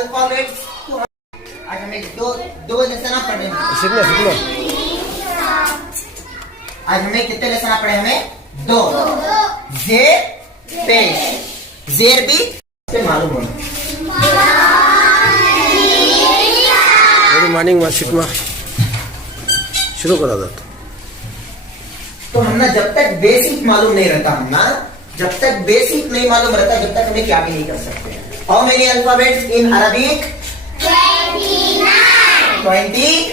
Alphabets. आज हमें दो लेसन आप पढ़े हैं। सीखना आज हमें कितने लेसन आप पढ़े? हमें 2। जेर पेश, जेर भी से मालूम होना। वेरी मॉर्निंग मार्कशीट में शुरू करा था। तो हम ना जब तक बेसिक मालूम नहीं रहता, हम ना जब तक बेसिक नहीं मालूम रहता, जब तक हमें क्या भी नहीं कर सकते। How many alphabets in Arabic? 29.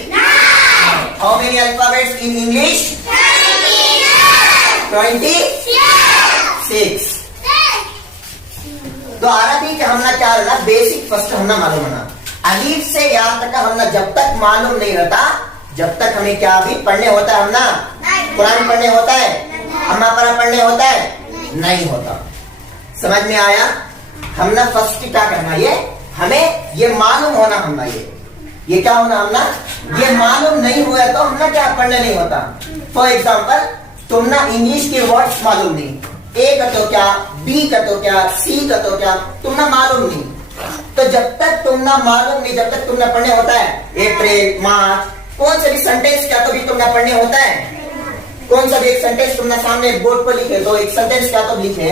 How many alphabets in English? 26. तो अरबी का हमने क्या रहना? बेसिक फर्स्ट हमने मालूम होना। अलीफ से यहाँ तक हमने जब तक मालूम नहीं रहता, जब तक हमें क्या भी पढ़ने होता है, हमना कुरान पढ़ने होता है, अम्मा परा पढ़ने होता है, नहीं होता। समझ में आया? हमने फर्स्ट क्या करना, ये हमें ये मालूम होना, हमना ये क्या होना, हमना ये मालूम नहीं हुआ तो हमने क्या पढ़ने नहीं होता। फॉर एग्जाम्पल, तुमना इंग्लिश के वर्ड्स मालूम नहीं, ए का तो क्या, बी का तो क्या, सी का तो क्या, तुमने मालूम नहीं। तो जब तक तुमने मालूम नहीं, जब तक तुमने पढ़ने होता है अप्रैल, मार्च, कौन सा भी सेंटेंस क्या तो भी तुमने पढ़ने होता है। कौन सा भी एक सेंटेंस तुमने सामने बोर्ड पर लिखे तो एक सेंटेंस क्या तो लिखे,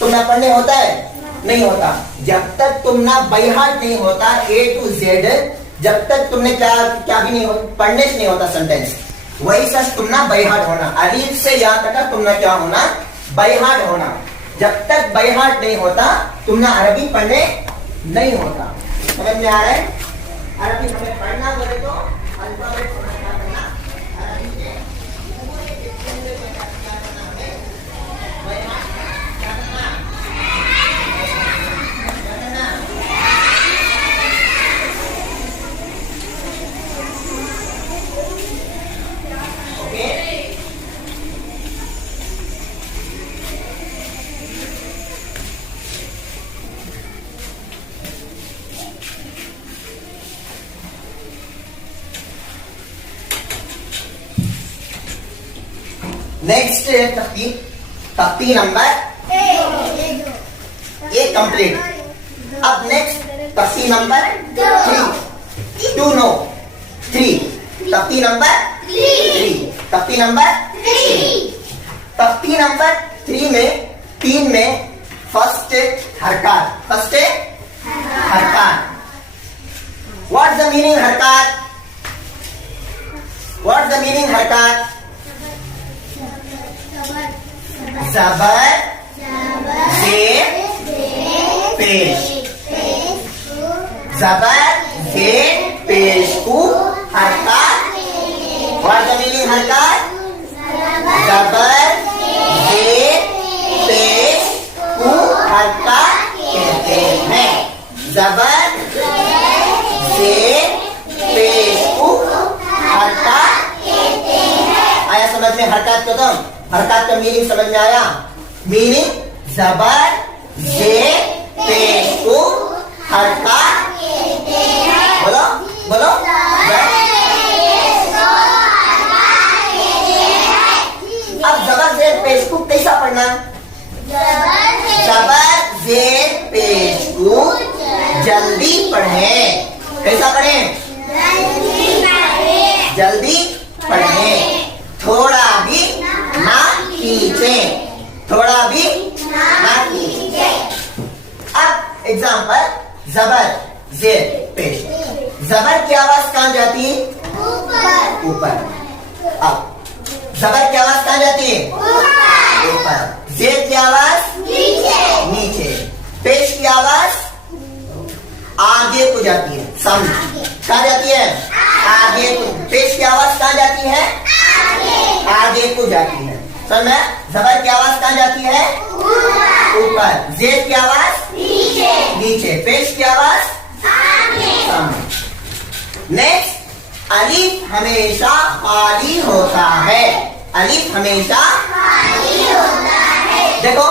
तुमने पढ़ने होता है, नहीं होता। जब तक तुमने बाय हार्ट नहीं होता A to Z, जब तक तुमने क्या भी नहीं पढ़ने से नहीं होता सेंटेंस, वही सच तुमने बाय हार्ट होना। अलीफ से यहाँ तक तुमने क्या होना, बाय हार्ट होना। जब तक बाय हार्ट नहीं होता, तुमने अरबी पढ़ने नहीं होता। समझ में आ रहा है? अरबी हमें पढ़ना बोले तो अल्फाबेट क्या करना, अरबी के पूरे के पूरे क्या करना, हमें बाय हार्ट क्या करना, ओके। नेक्स्ट तख्ती नंबर एक कंप्लीट। अब नेक्स्ट तख्ती नंबर 3 टू नो 3 तख्ती नंबर 3 तख्ती नंबर 3 तख्ती नंबर 3 में 3 में फर्स्ट हरकत, फर्स्ट हरकत। व्हाट द मीनिंग हरकत? व्हाट द मीनिंग हरकत? ज़बर ज़ेर पेश, ज़बर ज़ेर पेश कु हरकत। व्हाट द मीनिंग हरकत? ज़बर ज़ेर पेश कु हरकत कहते हैं। ज़बर ज़ेर पेश कु हरकत कहते हैं। आया समझ में हरकत को? तुम हरकत का मीनिंग समझ में आया? मीनिंग ज़बर ज़ेर पेश को हरकत कहते हैं। बोलो बोलो। अब ज़बर ज़ेर पेश को कैसा पढ़ना? ज़बर ज़ेर पेश को जल्दी पढ़ें। कैसा पढ़ें? जल्दी पढ़ें, थोड़ा भी ना खींचे, थोड़ा भी ना खींचे। अब एग्जाम्पल, ज़बर ज़ेर पेश, ज़बर की आवाज कहाँ जाती है? ऊपर ऊपर। अब ज़बर की आवाज कहाँ जाती है? ऊपर। ज़ेर की आवाज नीचे नीचे। पेश की आवाज आगे को जाती है, सामने। कहाँ जाती है? आगे को। पेश की आवाज कहाँ जाती है? आगे को जाती है। समझ में? ज़बर की आवाज कहाँ जाती है? ऊपर। ज़ेर की आवाज नीचे नीचे। पेश की आवाज सामने। नेक्स्ट, अलीफ हमेशा खाली होता है। अलीफ हमेशा खाली होता है। देखो,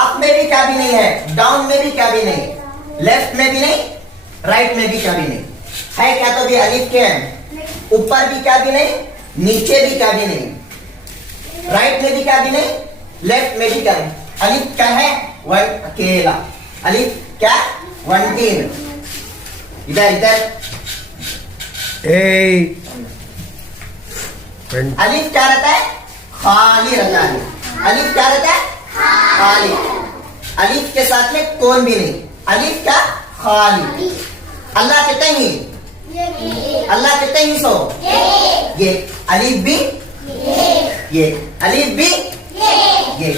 अप में भी क्या भी नहीं है, डाउन में भी क्या भी नहीं, लेफ्ट में भी नहीं, राइट में भी क्या भी नहीं है। क्या तो भी अलीफ के हैं, ऊपर भी क्या भी नहीं, नीचे भी क्या भी नहीं, राइट में भी क्या भी नहीं, लेफ्ट में भी क्या नहीं। अलीफ क्या है? वन अकेला। अलीफ क्या? वन तीन। इधर इधर ए अलिफ क्या रहता है? खाली रहता है। अलिफ क्या रहता है? खाली। अलिफ के साथ में कौन भी नहीं। अलिफ क्या? खाली। अल्लाह कितने ही? अल्लाह कितने ही सो? ये अलिफ भी ये अलिफ भी ये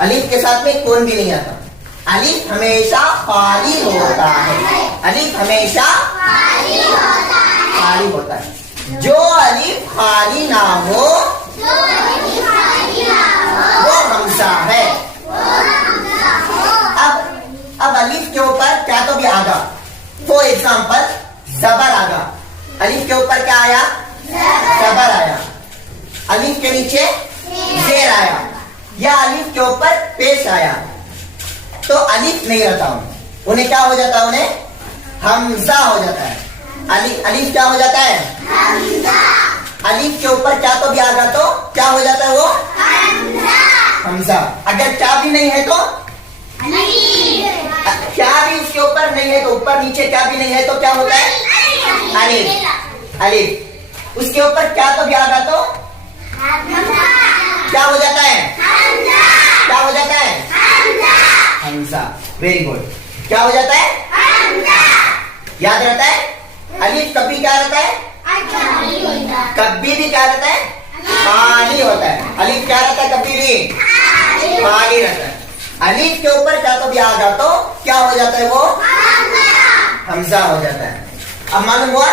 अलिफ के साथ में कौन भी नहीं आता। अलिफ हमेशा खाली होता है। अलिफ हमेशा खाली होता है। जो अलिफ खाली ना हो वो हमजा है। अब अलिफ के ऊपर क्या तो भी आगा। फॉर एग्जाम्पल जबर आगा। अलिफ के ऊपर क्या आया? जबर आया। अलिफ के नीचे जेर आया या अलिफ के ऊपर पेश आया तो अलिफ नहीं रहता उन्हें क्या हो जाता है? उन्हें हमजा हो जाता है। अलिफ क्या हो जाता है? अलिफ के ऊपर क्या तो भी आगा तो क्या हो जाता है? वो हमजा। अगर क्या भी नहीं है तो क्या भी उसके ऊपर नहीं है तो ऊपर नीचे क्या भी नहीं है तो क्या होता है? अलिफ। अलिफ उसके ऊपर क्या तो भी आगा तो क्या हो जाता है? क्या हो जाता है? हमजा। Very good. क्या हो जाता है? याद रहता है? अलिफ कभी क्या रहता है? कभी भी क्या रहता है? खाली होता है। अलिफ क्या रहता है? कभी भी खाली रहता है। अलिफ के ऊपर क्या तो भी आ जाता तो क्या हो जाता है? वो हमजा हो जाता है। अब मालूम हुआ?